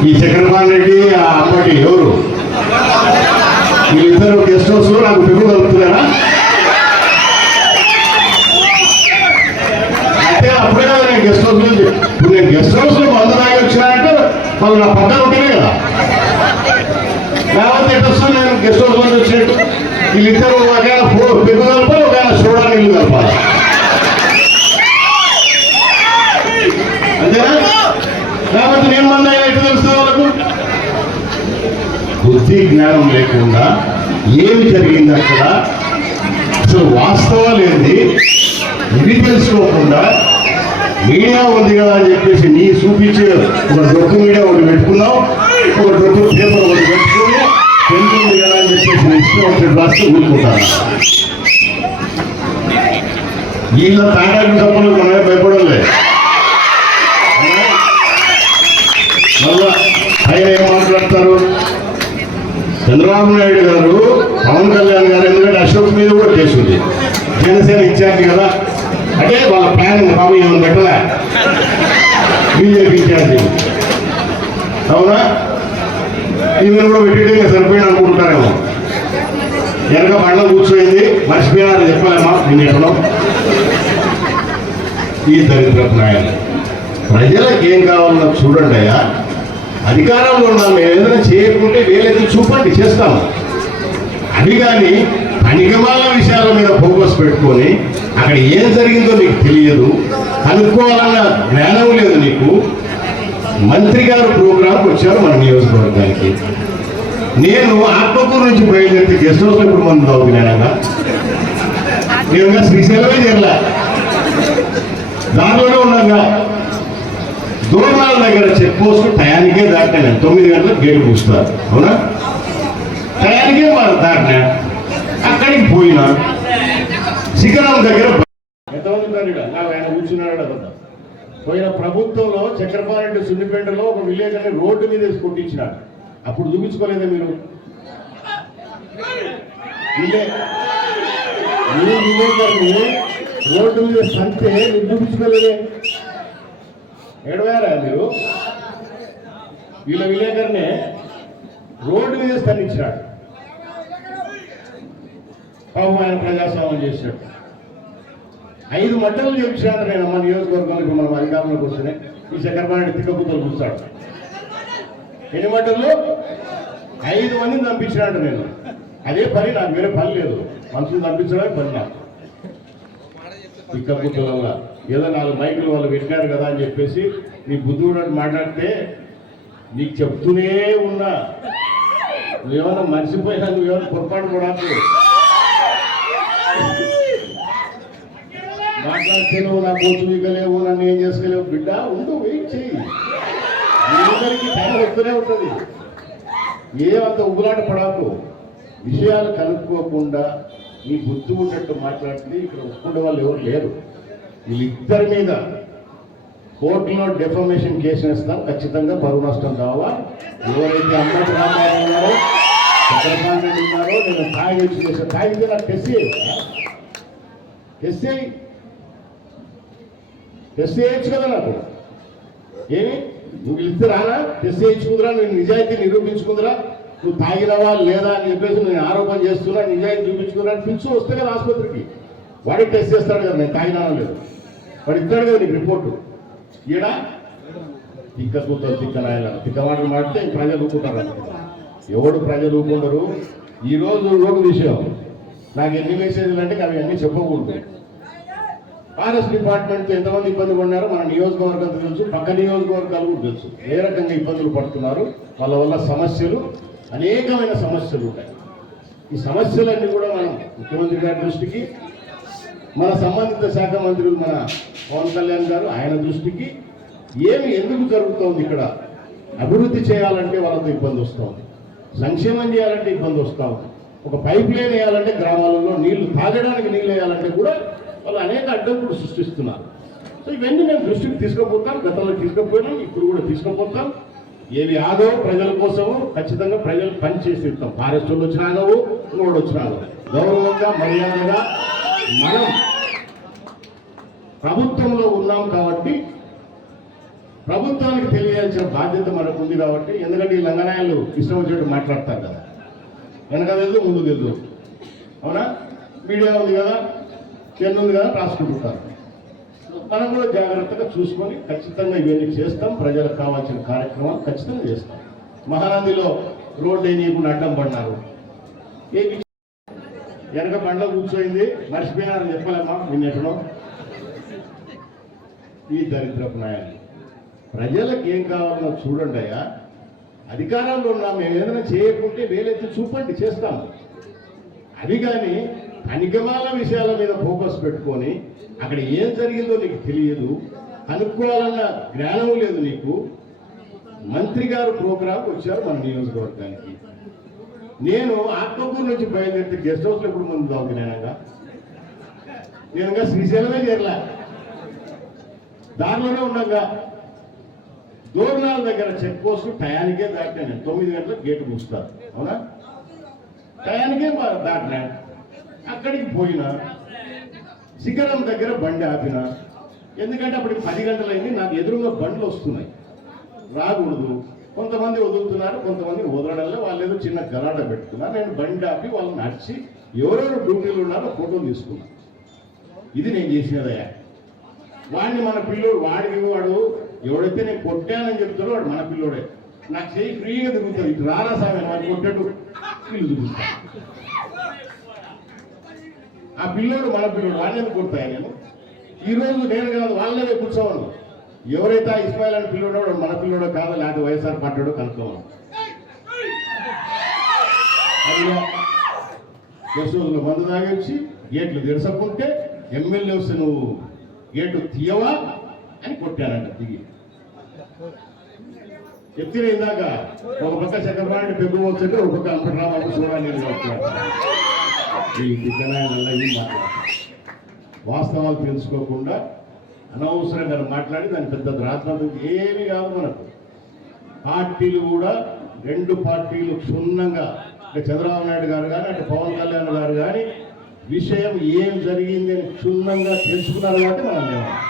ఈ చక్రపాణి రెడ్డి ఆ అమ్మటి ఎవరు? వీళ్ళిద్దరు గెస్ట్ హౌస్లో నాకు పెరుగు కలుపుతున్నారా అంటే అప్పుడే కదా నేను గెస్ట్ హౌస్లో ఇప్పుడు నేను గెస్ట్ హౌస్లో మందు తాగి వచ్చినానంటే వాళ్ళు నా పక్కన ఉంటేనే కదా లేకపోతే ఎటు వస్తాను నేను గెస్ట్ హౌస్లో వచ్చినట్టు వీళ్ళిద్దరు ఒకవేళ ఫో- పెరుగు కలపాలి ఒకవేళ సోడా నీళ్ళు కలపాలి అంతేనా లేకపోతే నేను మంది అయినా ఎటు తెలుస్తా వాళ్ళకు బుద్ధి జ్ఞానం లేకుండా ఏమి జరిగింది అక్కడ? అసలు వాస్తవాలు ఏంది ఇది తెలుసుకోకుండా మీడియా ఉంది కదా అని చెప్పేసి నీ చూపించే ఒక డొక్కు మీడియా ఒకటి పెట్టుకున్నావు. ఒక డొక్కు పేపర్ ఒకటి పెట్టుకుని పెన్ను ఉంది కదా అని చెప్పేసి నీ ఇష్టం వచ్చి రాస్తే ఊరుకుంటాను. వీళ్ళ తాటాకు తప్పలు మనమే భయపడలే మళ్ళా ఆయన ఏం మాట్లాడతారు? చంద్రబాబు నాయుడు గారు పవన్ కళ్యాణ్ గారు ఎందుకంటే అశోక్ మీద కూడా చేసింది జనసేన ఇచ్చారు కదా. అంటే వాళ్ళ ప్లాన్ బాబు ఏమైనా పెట్టలే? బీజేపీ ఇన్ఛార్జ్ అవునా? ఈమెను కూడా పెట్టేయడం సరిపోయిన అనుకుంటారేమో వెనక బండ్ల కూర్చోయింది. మర్చిపోయినారు చెప్పలేమా? నేను చెప్పడం ఈ దరిద్రపు నాయన ప్రజలకు ఏం కావాలన్నా చూడండి అయ్యా. అధికారంలో ఉన్నాం మేము ఏదైనా చేయకుంటే వేలెత్తి చూపండి చేస్తాం అది కానీ పనికిమాల విషయాల మీద ఫోకస్ పెట్టుకొని అక్కడ ఏం జరిగిందో నీకు తెలియదు కనుక్కోవాలన్న జ్ఞానం లేదు నీకు. మంత్రి గారు ప్రోగ్రాంకి వచ్చారు మన నియోజకవర్గానికి. నేను ఆత్మకూరు నుంచి బయలుదేరితే గెస్ట్ హౌస్లో ఇప్పుడు మనం చదువుకున్నానగా నేను శ్రీశైలమే చేరలే. దానిలోనే ఉన్నాగా దూరాల దగ్గర చెక్ పోస్ట్ టయానికే దాటినా తొమ్మిది గంటలకు గేటు పూస్తారు అవునా? టయానికే మరి దాటినా అక్కడికి పోయినా శిఖరం దగ్గర ఎంతమంది ఉన్నారు నాకు ఆయన కూర్చున్నాడు పోయిన ప్రభుత్వంలో చక్రపారెడ్డి సున్నిపెండలో ఒక విలేజ్ అని రోడ్డు మీద వేసి కొట్టించినాడు అప్పుడు చూపించుకోలేదా మీరు? విలేకరుని? రోడ్డు మీద సంతే మీరు చూపించుకోలేదే? ఏడవారా మీరు? వీళ్ళ విలేకరుని రోడ్డు మీద స్థానించినాడు పాపం ప్రజాస్వామ్యం చేశాడు ఐదు మంటలు చేపించాడు నేను మన నియోజకవర్గంలో మనం అధికారంలోకి వస్తేనే ఈ చక్రపాణి తిక్కబుద్ధలు చూస్తాడు ఎన్ని మంటల్లో ఐదు మందిని పంపించినాడు నేను. అదే పని నాకు వేరే పని లేదు. మనుషులు పంపించడమే పని నాకు. తిక్కబుద్ధల ఏదో నాలుగు మైకులు వాళ్ళు పెట్టినారు కదా అని చెప్పేసి నీ బుద్ధుడు మాట్లాడితే నీకు చెప్తూనే ఉన్నా. నువ్వేమన్నా మర్చిపోయినా నువ్వేమన్నా పొరపాటు కూడా మాట్లాడితే నువ్వు నా కోచు వీకలేవు నన్ను ఏం చేసుకోలేవు. బిడ్డ ఉండు వెయిట్ చెయ్యి. అందరికీ టైం వస్తూనే ఉంటుంది. ఏమంత ఉబులాట పడాకు. విషయాలు కనుక్కోకుండా నీ బుద్ధి ఉన్నట్టు మాట్లాడితే ఇక్కడ ఒప్పుకునే వాళ్ళు ఎవరు లేరు. వీళ్ళిద్దరి మీద కోర్టులో డెఫర్మేషన్ కేసు వేస్తాం ఖచ్చితంగా పరువు నష్టం కావాలా? ఎవరైతే అమ్మటి రామారావు ఉన్నారో చంద్రబాబు నాయుడు ఉన్నారో నేను తాగి వచ్చి చేశాను తాగితే నాకు టెస్సీ టెస్సీ టెస్ట్ చేయొచ్చు కదా నాకు? ఏమి? నువ్వు ఇస్తే టెస్ట్ చేయించుకుందిరా నేను నిజాయితీ నిరూపించుకుందిరా? నువ్వు తాగినవా లేదా అని చెప్పేసి నేను ఆరోపణ చేస్తున్నా నిజాయితీ చూపించుకున్నా అని పిలుచు వస్తే కదా ఆసుపత్రికి. వాడే టెస్ట్ చేస్తాడు కదా నేను తాగినా లేదు. వాడు ఇస్తాడు కదా నీకు రిపోర్టు ఈడ? తిక్క కూతురు తిక్క నాయన. తిక్క మాడితే ప్రజలు ఊపుకుంటారు ఎవడు ప్రజలు ఊపుకుంటారు ఈ రోజు ఒక విషయం నాకు ఎన్ని మెసేజ్లు అంటే అవి అన్నీ చెప్పకూడదు. ఆర్ఎస్ డిపార్ట్మెంట్ ఎంతమంది ఇబ్బంది పడినారో మన నియోజకవర్గం తెలుసు పక్క నియోజకవర్గాలు కూడా తెలుసు. ఏ రకంగా ఇబ్బందులు పడుతున్నారు? వాళ్ళ వల్ల సమస్యలు అనేకమైన సమస్యలు ఉంటాయి. ఈ సమస్యలన్నీ కూడా మనం ముఖ్యమంత్రి గారి దృష్టికి మన సంబంధిత శాఖ మంత్రులు మన పవన్ కళ్యాణ్ గారు ఆయన దృష్టికి ఏమి ఎందుకు జరుగుతోంది ఇక్కడ? అభివృద్ధి చేయాలంటే వాళ్ళతో ఇబ్బంది వస్తుంది. సంక్షేమం చేయాలంటే ఇబ్బంది వస్తూ ఉంది ఒక పైప్ లైన్ వేయాలంటే గ్రామాలలో నీళ్ళు తాగడానికి నీళ్ళు వేయాలంటే కూడా వాళ్ళు అనేక అడ్డంకులు సృష్టిస్తున్నారు. సో ఇవన్నీ మేము దృష్టికి తీసుకుపోతాం గతంలో తీసుకుపోయినాం ఇప్పుడు కూడా తీసుకుపోతాం. ఏవి ఆదో ప్రజల కోసము ఖచ్చితంగా ప్రజలు పని చేసి ఇస్తాం ఫారెస్ట్ వచ్చినాగవు ఇంకోటి వచ్చినాగవు గౌరవంగా మర్యాదగా మనం ప్రభుత్వంలో ఉన్నాం కాబట్టి ప్రభుత్వానికి తెలియాల్సిన బాధ్యత మనకు ఉంది కాబట్టి ఎందుకంటే ఈ లంగనాయాలు ఇష్టం వచ్చినట్టు మాట్లాడతారు కదా. వెనక తెలుసు ముందు తెలుసు అవునా? మీడియా ఉంది కదా చెన్ను ఉంది కదా రాసుకుంటుంటారు. మనం కూడా జాగ్రత్తగా చూసుకొని ఖచ్చితంగా ఇవన్నీ చేస్తాం. ప్రజలకు కావాల్సిన కార్యక్రమాలు ఖచ్చితంగా చేస్తాం. మహానందిలో రోడ్డు వేయకుండా అడ్డం పడినారు. ఏ వెనక బండ్లో కూర్చోయింది. మర్చిపోయినారని చెప్పలేమా? నిన్నెక్కడో ఈ దరిద్రపు నాయాలు. ప్రజలకు ఏం కావాలో చూడండి అయ్యా. అధికారంలో ఉన్నా మేము ఏదైనా చేయకుంటే వేలైతే చూపండి చేస్తాము అది కానీ అనిగమాల విషయాల మీద ఫోకస్ పెట్టుకొని అక్కడ ఏం జరిగిందో నీకు తెలియదు. కనుక్కోవాలన్న జ్ఞానం లేదు నీకు. మంత్రి గారు ప్రోగ్రామ్ వచ్చారు మన నియోజకవర్గానికి. నేను ఆత్మకూరు నుంచి బయలుదేరితే గెస్ట్ హౌస్లో ఎప్పుడు ముందు తాగుతున్నానుగా నేను శ్రీశైలమే చేరలే. దానిలోనే ఉండగా దూరణాల దగ్గర చెక్ పోస్ట్ టయానికే దాటాను తొమ్మిది గంటలకు గేటు మూస్తారు. అవునా? టయానికే దాటినా. అక్కడికి పోయినా శిఖరం దగ్గర బండి ఆపిన ఎందుకంటే అప్పటికి పది గంటలైంది నాకు ఎదురుగా బండ్లు వస్తున్నాయి. రాకూడదు. కొంతమంది వదులుతున్నారు కొంతమంది వదలడంలో. వాళ్ళు ఏదో చిన్న గలాట పెట్టుకున్నారు. నేను బండి ఆపి వాళ్ళని నడిచి ఎవరెవరు డ్యూటీలు ఉన్నారో ఫోటో తీసుకున్నాను ఇది నేను చేసినదయ్యా వాడిని మన పిల్లోడు వాడికి వాడు ఎవడైతే నేను కొట్టానని చెప్తాడో వాడు మన పిల్లోడే. నాకు చెయ్యి ఫ్రీగా తిరుగుతుంది. ఇటు రారా సామె వాడు కొట్టడు వీళ్ళు ఆ పిల్లోడు మన పిల్లోడు వాడిని ఎందుకు కొడతాయి నేను? ఈరోజు నేను కాదు వాళ్ళనే కూర్చోవాలి. ఎవరైతే ఆ ఇస్మాయిల్ అని పిల్లోడో వాడు మన పిల్లోడో కాదో లేకపోతే వైఎస్ఆర్ పడ్డాడో కనుక్కోవాలి. అదిగా యశోదులు మందు వచ్చి గేట్లు తెరసకుంటే ఎమ్మెల్యే వస్తే నువ్వు. గేటు తీయవా అని కొట్టారంట దిగి. చెప్తే ఇందాక ఒక పక్క చక్రపాణి పెగ్గు వచ్చంటే ఒక పక్క అంపరాబాబు చూడాలి వాస్తవాలు తెలుసుకోకుండా అనవసరంగా మాట్లాడి దాని పెద్ద రాత్రి ఏమి కాదు మనకు. పార్టీలు కూడా రెండు పార్టీలు క్షుణ్ణంగా అంటే చంద్రబాబు నాయుడు గారు కానీ అంటే పవన్ కళ్యాణ్ గారు కానీ విషయం ఏం జరిగిందని క్షుణ్ణంగా తెలుసుకున్నారు కాబట్టి మనం లేవాలి